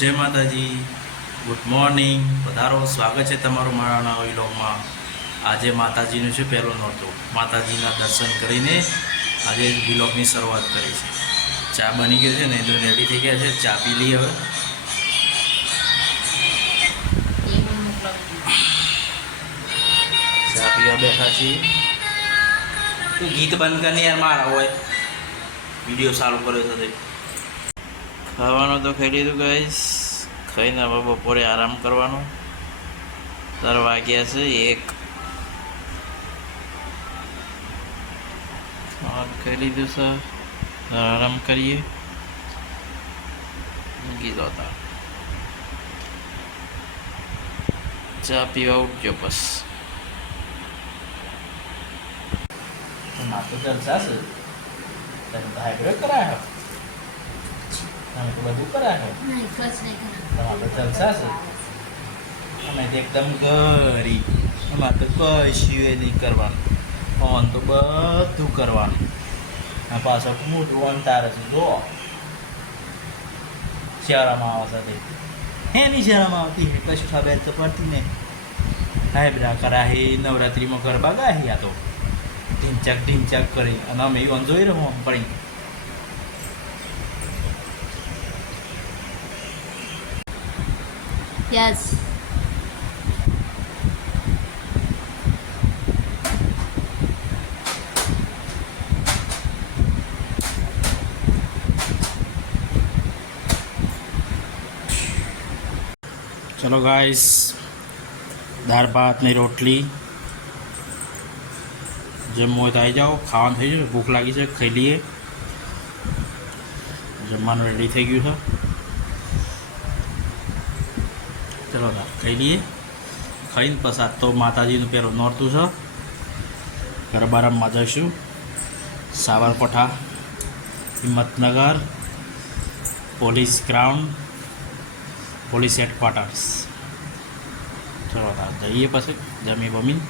જય માતાજી. Good morning પધારો. સ્વાગત છે તમારું મારા નવા વિલોગમાં. આજે માતાજીનું છે પહેલો નહોતો માતાજીના દર્શન કરીને આજે વિલોગની શરૂઆત કરી છે ચા બની ગયો છે ને તો રેડી થઈ ગયા છે. ચા પી લઈએ હવે. ચા પીવા બેઠા છીએ. ગીત બંધ કરીને યાર, મારા હોય. વીડિયો ચાલુ કર્યો હતો ખાવાનું તો ખાઈ લીધું ગાઈસ ખાઈને હવે બપોરે આરામ કરવાનો. દર વાગ્યા છે, એક. ખાઈ લીધું સર આરામ કરીએ. ગીધો હતા ચા પીવા ઉઠજો બસ. માથું જલસા છે ભાઈ તો કરાયો. તમે તો બધું તમારે તો જલસા છે અમે તો એકદમ ગરીબ અમારે તો કશું નહીં કરવાનું. ફોન તો બધું કરવાનું. આ પાછળ મોટું અંતારે છે જો શિયાળામાં આવે સાથે. એની હે નહીં શિયાળામાં આવતી? હે કશું ખબર તો પડતી ને હાઈબ્રા કરાહી નવરાત્રિમાં ગરબા ગાહી આ તો. ઢીંચક ઢીંચક કરી. અને અમે એવું જોઈ રહ્યો પડી Yes. ચલો ગાઈસ દાળ ભાત ને રોટલી જમવું હોય તો આવી જાઓ ખાવાનું થઈ ગયું ભૂખ લાગી છે ખાઈ લઈએ જમવાનું રેડી થઈ ગયું છે ચલો ખાઈ લઈએ. ખાઈને પ્રસાદ તો માતાજીનું પેલું નોરતું છે. ગરબા રમવા જઈશું. સાવરકોઠા, Himmatnagar, police ground, police headquarters. ચલો જઈએ પછી, જમી બમીન.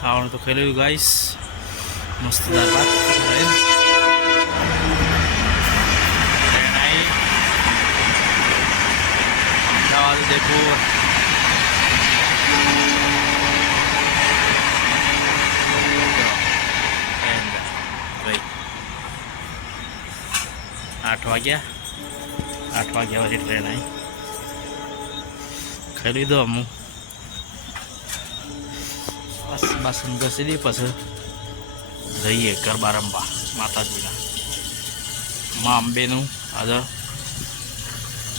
ખાવાનું તો ખાઈ લીધું ગાઈસ મસ્ત આઠ વાગ્યા? આઠ વાગ્યા પછી ટ્રેન આવી. ખાઈ લીધો અમુક બસ બસ ઘસી દઈએ પછી જઈએ ગરબા રમવા માતાજીના. મા અંબેનું આજે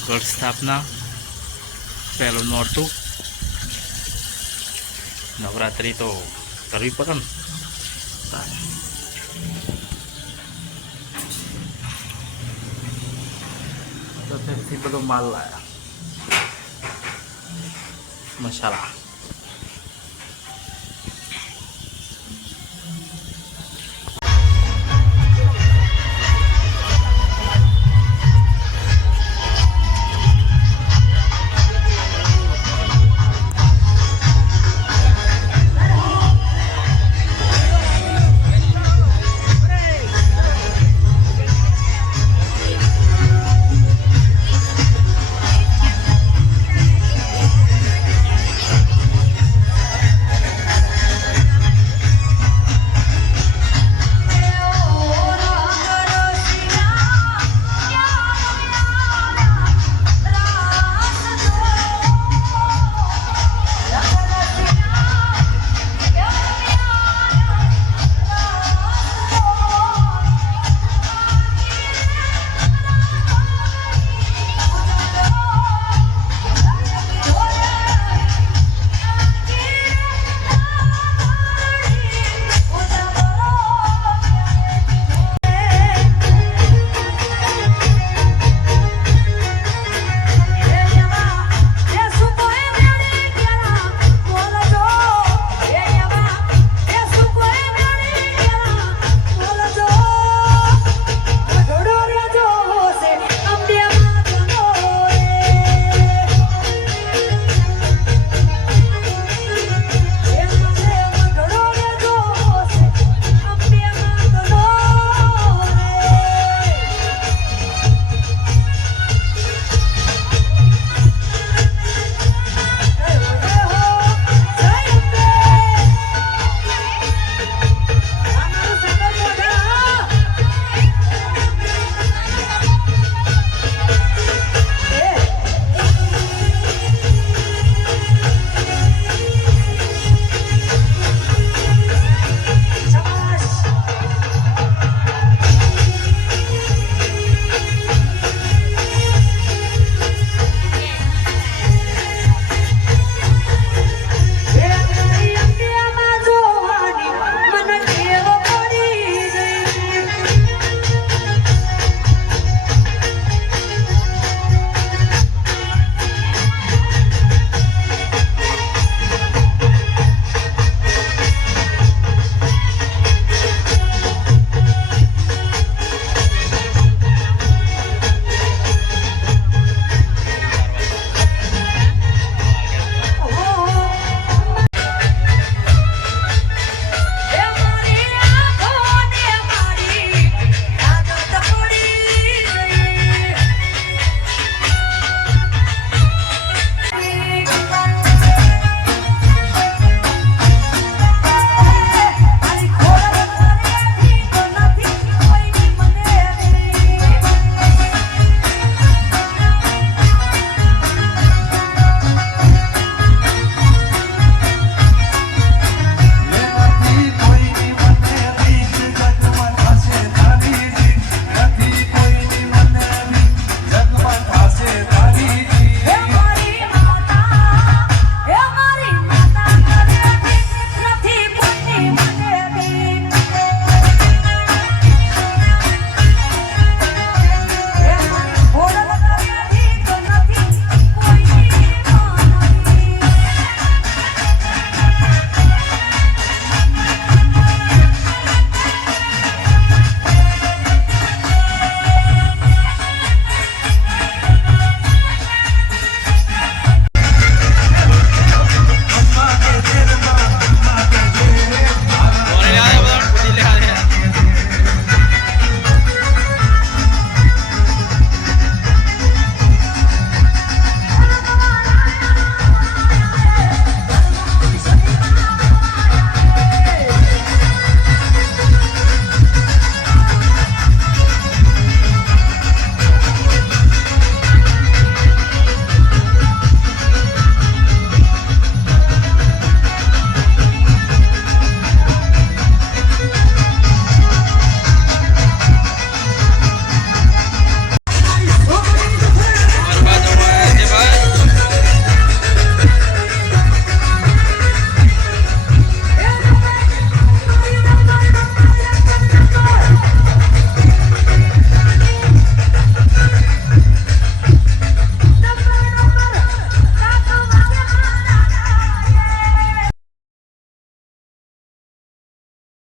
ગઢ સ્થાપના. પહેલું નડતું નવરાત્રિ તો કરવી પડે ને. તો ત્યાંથી બધો માલ લાયા. મસાલા.